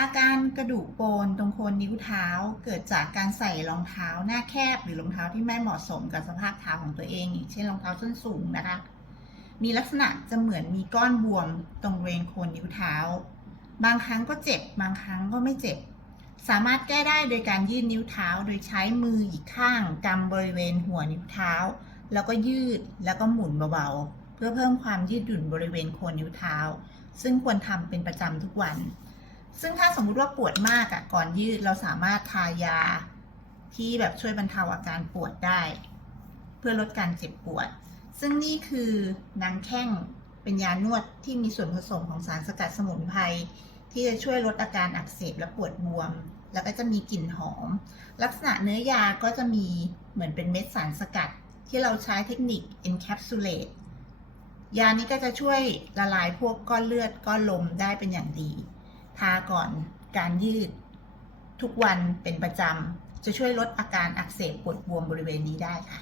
อาการกระดูกโปนตรงโคนนิ้วเท้าเกิดจากการใส่รองเท้าหน้าแคบหรือรองเท้าที่ไม่เหมาะสมกับสภาพเท้าของตัวเองอย่างเช่นรองเท้าส้นสูงนะคะ มีลักษณะจะเหมือนมีก้อนบวมตรงบริเวณโคนนิ้วเท้า บางครั้งก็เจ็บบางครั้งก็ไม่เจ็บ สามารถแก้ได้โดยการยืดนิ้วเท้า โดยใช้มืออีกข้างกำบริเวณหัวนิ้วเท้า แล้วก็ยืดแล้วก็หมุนเบาๆเพื่อเพิ่มความยืดหยุ่นบริเวณโคนนิ้วเท้า ซึ่งควรทำเป็นประจำทุกวัน ซึ่งถ้าสมมุติว่าปวดมากอะก่อนยืดเราสามารถทายาที่แบบช่วยบรรเทาอาการปวดได้ เพื่อลดการเจ็บปวด ซึ่งนี่คือนางแข้งเป็นยานวดที่มีส่วนผสมของสารสกัดสมุนไพรที่จะช่วยลดอาการอักเสบและปวดบวม แล้วก็จะมีกลิ่นหอม ลักษณะเนื้อยาก็จะมีเหมือนเป็นเม็ดสารสกัด ที่เราใช้เทคนิค encapsulate ยานี้ก็จะช่วยละลายพวกก้อนเลือดก้อนลมได้เป็นอย่างดี ทาก่อนการยืด ทุกวันเป็นประจำจะช่วยลดอาการอักเสบปวดบวมบริเวณนี้ได้ค่ะ